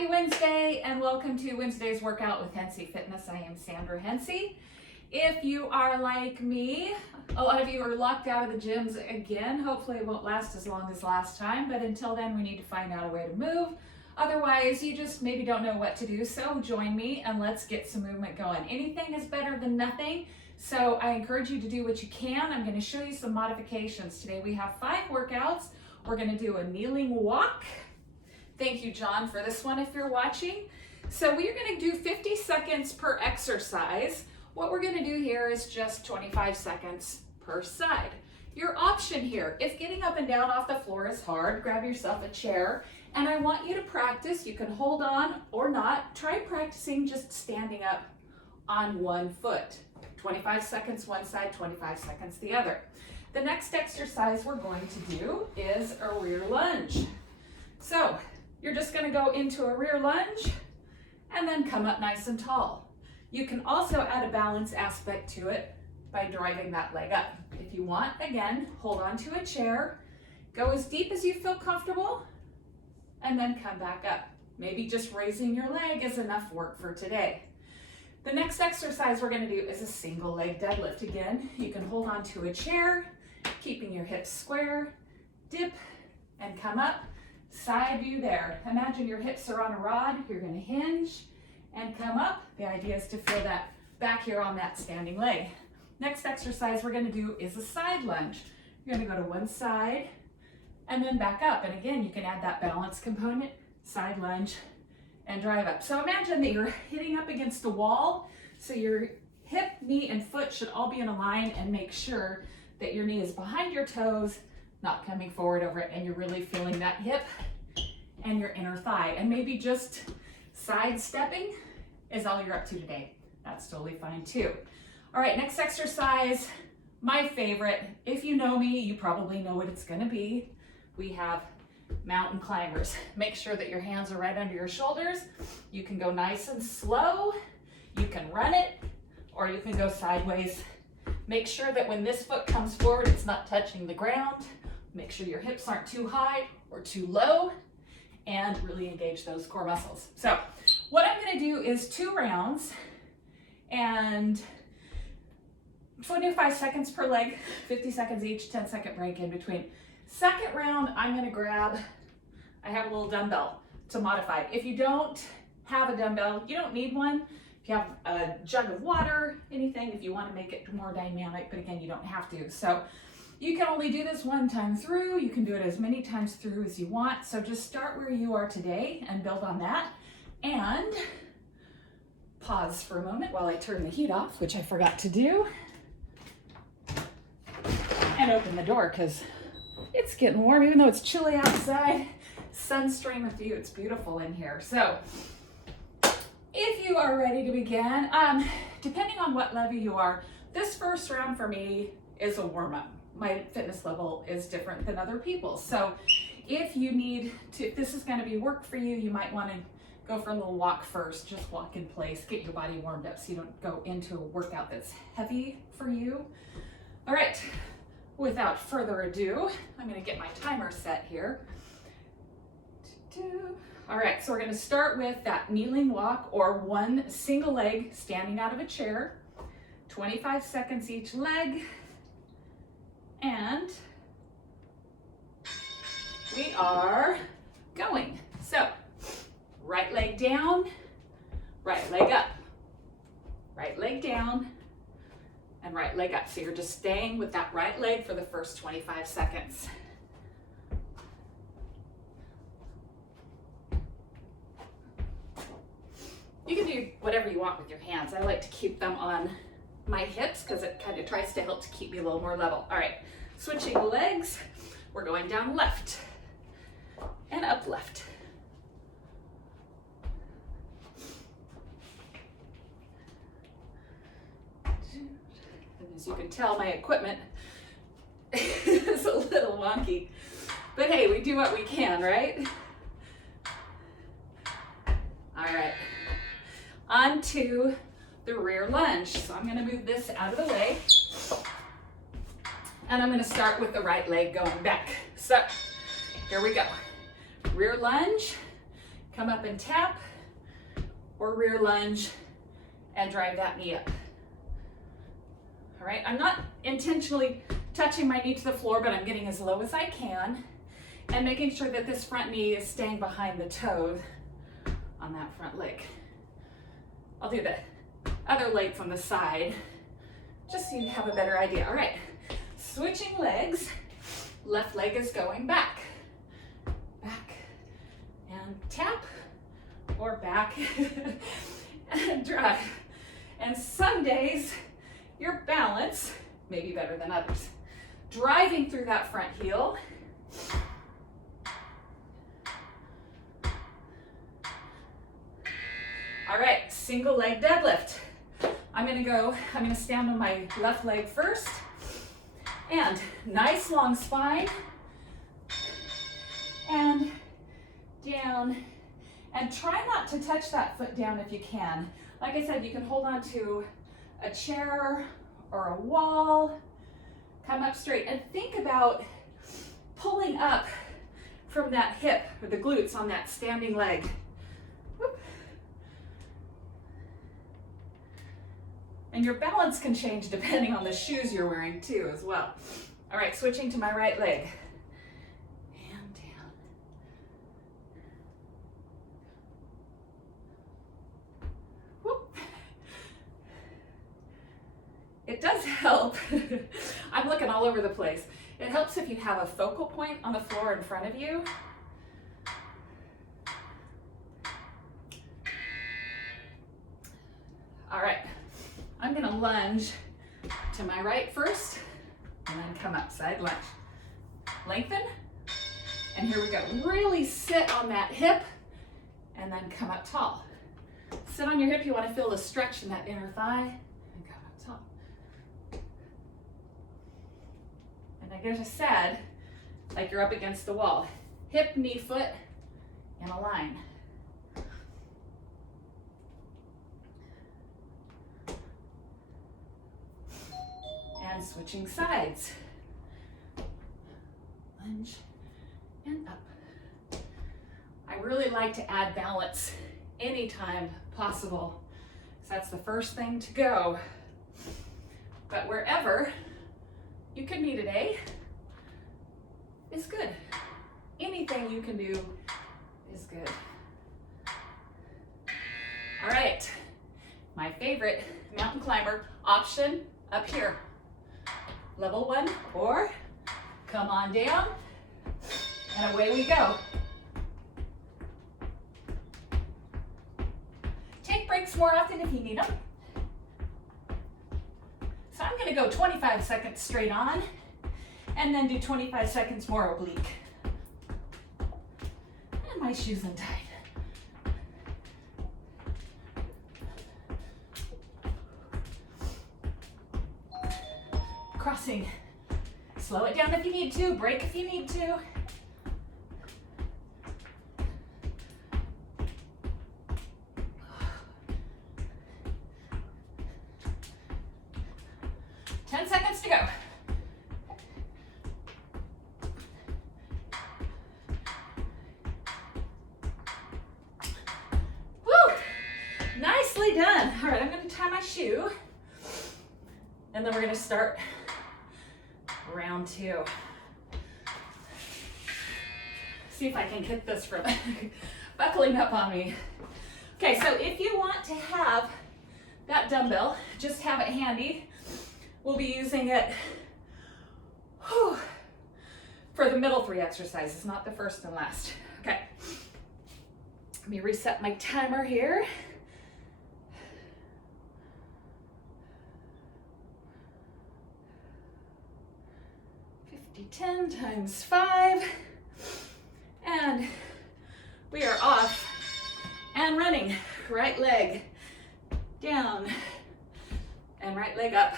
Happy Wednesday and welcome to Wednesday's workout with Hensey Fitness. I am Sandra Hensey. If you are like me, a lot of you are locked out of the gyms again. Hopefully it won't last as long as last time, but until then we need to find out a way to move. Otherwise, you just maybe don't know what to do, so join me and let's get some movement going. Anything is better than nothing, so I encourage you to do what you can. I'm going to show you some modifications. Today we have 5 workouts. We're going to do a kneeling walk. Thank you, John, for this one if you're watching. So we're going to do 50 seconds per exercise. What we're going to do here is just 25 seconds per side. Your option here, if getting up and down off the floor is hard, grab yourself a chair, and I want you to practice. You can hold on or not. Try practicing just standing up on one foot. 25 seconds one side, 25 seconds the other. The next exercise we're going to do is a rear lunge. So you're just going to go into a rear lunge and then come up nice and tall. You can also add a balance aspect to it by driving that leg up. If you want, again, hold on to a chair, go as deep as you feel comfortable, and then come back up. Maybe just raising your leg is enough work for today. The next exercise we're going to do is a single leg deadlift. Again, you can hold on to a chair, keeping your hips square, dip, and come up. Side view there. Imagine your hips are on a rod. You're going to hinge and come up. The idea is to feel that back here on that standing leg. Next exercise we're going to do is a side lunge. You're going to go to one side and then back up. And again, you can add that balance component, side lunge, and drive up. So imagine that you're hitting up against a wall. So your hip, knee, and foot should all be in a line, and make sure that your knee is behind your toes, not coming forward over it, and you're really feeling that hip and your inner thigh. And maybe just side stepping is all you're up to today. That's totally fine too. All right, next exercise, my favorite. If you know me, you probably know what it's gonna be. We have mountain climbers. Make sure that your hands are right under your shoulders. You can go nice and slow. You can run it, or you can go sideways. Make sure that when this foot comes forward, it's not touching the ground. Make sure your hips aren't too high or too low, and really engage those core muscles. So what I'm going to do is 2 rounds and 25 seconds per leg, 50 seconds each, 10-second break in between. Second round, I'm going to grab, I have a little dumbbell to modify. If you don't have a dumbbell, you don't need one. If you have a jug of water, anything, if you want to make it more dynamic, but again, you don't have to. So you can only do this one time through. You can do it as many times through as you want. So just start where you are today and build on that. And pause for a moment while I turn the heat off, which I forgot to do. And open the door because it's getting warm, even though it's chilly outside. Sun streaming through, it's beautiful in here. So if you are ready to begin, depending on what level you are, this first round for me is a warm-up. My fitness level is different than other people's. So if you need to, if this is going to be work for you, you might want to go for a little walk first. Just walk in place, get your body warmed up so you don't go into a workout that's heavy for you. All right, without further ado, I'm going to get my timer set here. All right, so we're going to start with that kneeling walk, or one single leg standing out of a chair. 25 seconds each leg. And we are going. So right leg down, right leg up, right leg down, and right leg up. So you're just staying with that right leg for the first 25 seconds. You can do whatever you want with your hands. I like to keep them on my hips because it kind of tries to help to keep me a little more level. All right, switching legs. We're going down left and up left. And as you can tell, my equipment is a little wonky, but hey, we do what we can, right? All right, on to the rear lunge. So I'm going to move this out of the way, and I'm going to start with the right leg going back. So here we go. Rear lunge, Come up and tap or rear lunge and drive that knee up. All right, I'm not intentionally touching my knee to the floor, but I'm getting as low as I can and making sure that this front knee is staying behind the toe on that front leg. I'll do the other leg from the side, just so you have a better idea. All right, switching legs. Left leg is going back, back, and tap, or back, and drive. And some days, your balance may be better than others. Driving through that front heel. All right, single leg deadlift. I'm gonna stand on my left leg first, and nice long spine, and down, and try not to touch that foot down if you can. Like I said, you can hold on to a chair or a wall, come up straight, and think about pulling up from that hip or the glutes on that standing leg. Whoop. And your balance can change depending on the shoes you're wearing too as well. All right, switching to my right leg. And down. Whoop. It does help. I'm looking all over the place. It helps if you have a focal point on the floor in front of you. All right. I'm gonna lunge to my right first, and then come up, side lunge. Lengthen, and here we go. Really sit on that hip, and then come up tall. Sit on your hip, you wanna feel the stretch in that inner thigh, and come up tall. And I just said, like you're up against the wall. Hip, knee, foot, in a line. And switching sides. Lunge and up. I really like to add balance anytime possible, because that's the first thing to go. But wherever you can be today is good. Anything you can do is good. All right, my favorite mountain climber option up here. Level 1, or come on down, and away we go. Take breaks more often if you need them. So I'm gonna go 25 seconds straight on, and then do 25 seconds more oblique. And my shoes untied. Crossing. Slow it down if you need to, break if you need to. Ten seconds to go. Woo! Nicely done. All right, I'm going to tie my shoe, and then we're going to start round 2. See if I can get this from buckling up on me. Okay, so if you want to have that dumbbell, just have it handy. We'll be using it for the middle 3 exercises, not the first and last. Okay, let me reset my timer here. 10 times 5, and we are off and running. Right leg down and right leg up.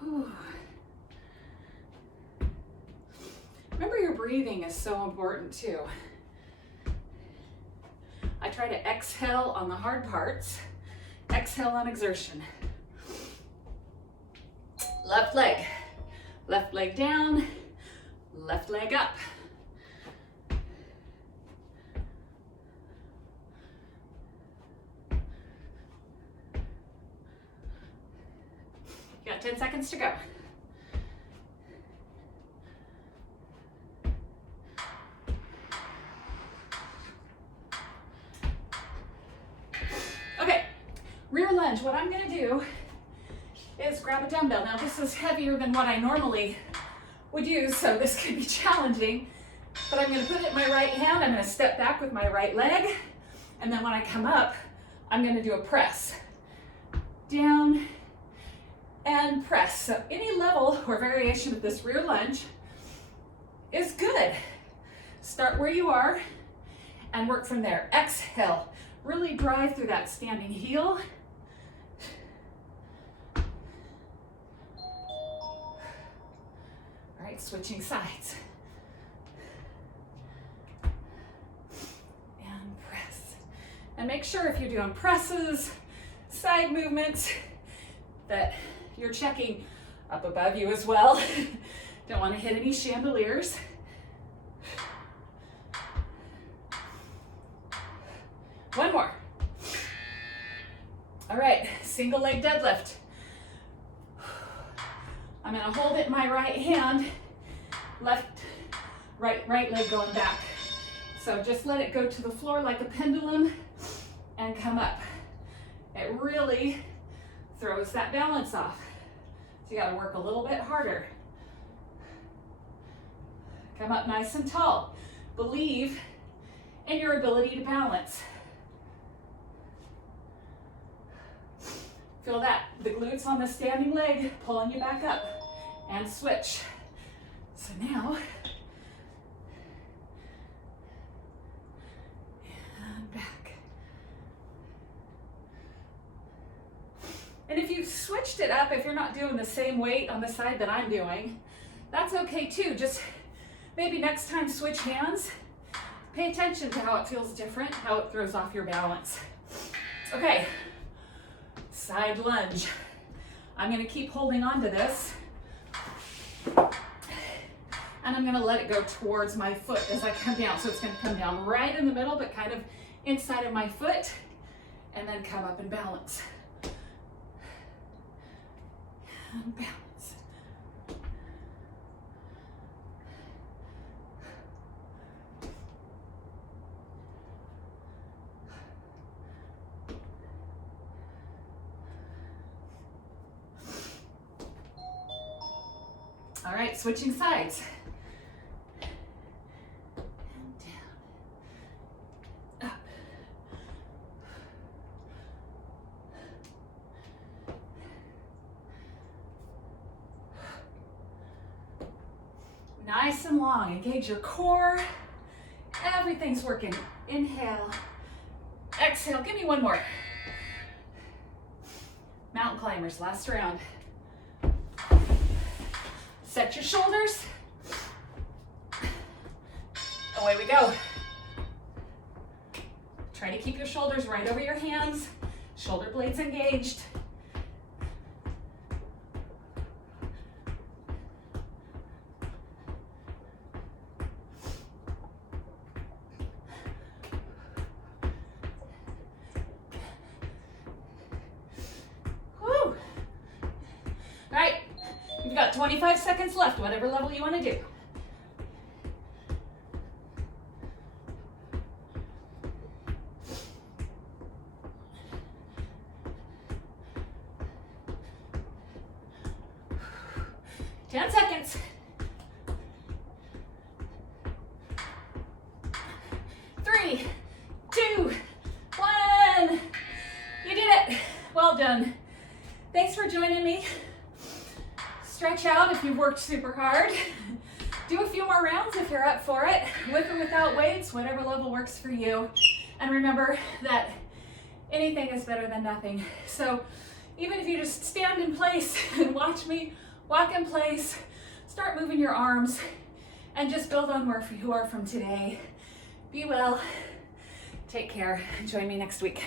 Whew. Remember, your breathing is so important too. I try to exhale on the hard parts, exhale on exertion. Left leg down, left leg up. Got 10 seconds to go. Okay, rear lunge. What I'm gonna do is grab a dumbbell. Now this is heavier than what I normally would use, so this could be challenging, but I'm gonna put it in my right hand. I'm gonna step back with my right leg, and then when I come up, I'm gonna do a press. Down and press. So any level or variation of this rear lunge is good. Start where you are and work from there. Exhale. Really drive through that standing heel. All right, switching sides. And press. And make sure if you're doing presses, side movements, that you're checking up above you as well. Don't want to hit any chandeliers. One more. All right, single leg deadlift. I'm gonna hold it in my right hand, right leg going back. So just let it go to the floor like a pendulum and come up. It really throws that balance off. So you gotta work a little bit harder. Come up nice and tall. Believe in your ability to balance. Feel that, the glutes on the standing leg pulling you back up, and switch. So now, and back. And if you've switched it up, if you're not doing the same weight on the side that I'm doing, that's okay too. Just maybe next time switch hands. Pay attention to how it feels different, how it throws off your balance. Okay. Side lunge. I'm going to keep holding on to this, and I'm going to let it go towards my foot as I come down. So it's going to come down right in the middle, but kind of inside of my foot, and then come up and balance. And balance. All right, switching sides. And down. Up. Nice and long. Engage your core. Everything's working. Inhale. Exhale. Give me one more. Mountain climbers, last round. Set your shoulders. Away we go. Try to keep your shoulders right over your hands. Shoulder blades engaged. Woo! All right. You've got 25 seconds left, whatever level you want to do. Ten seconds. 3, 2, 1. You did it. Well done. Thanks for joining me. Stretch out if you've worked super hard. Do a few more rounds if you're up for it, with or without weights, whatever level works for you. And remember that anything is better than nothing. So even if you just stand in place and watch me walk in place, start moving your arms, and just build on where you are from today. Be well, take care, join me next week.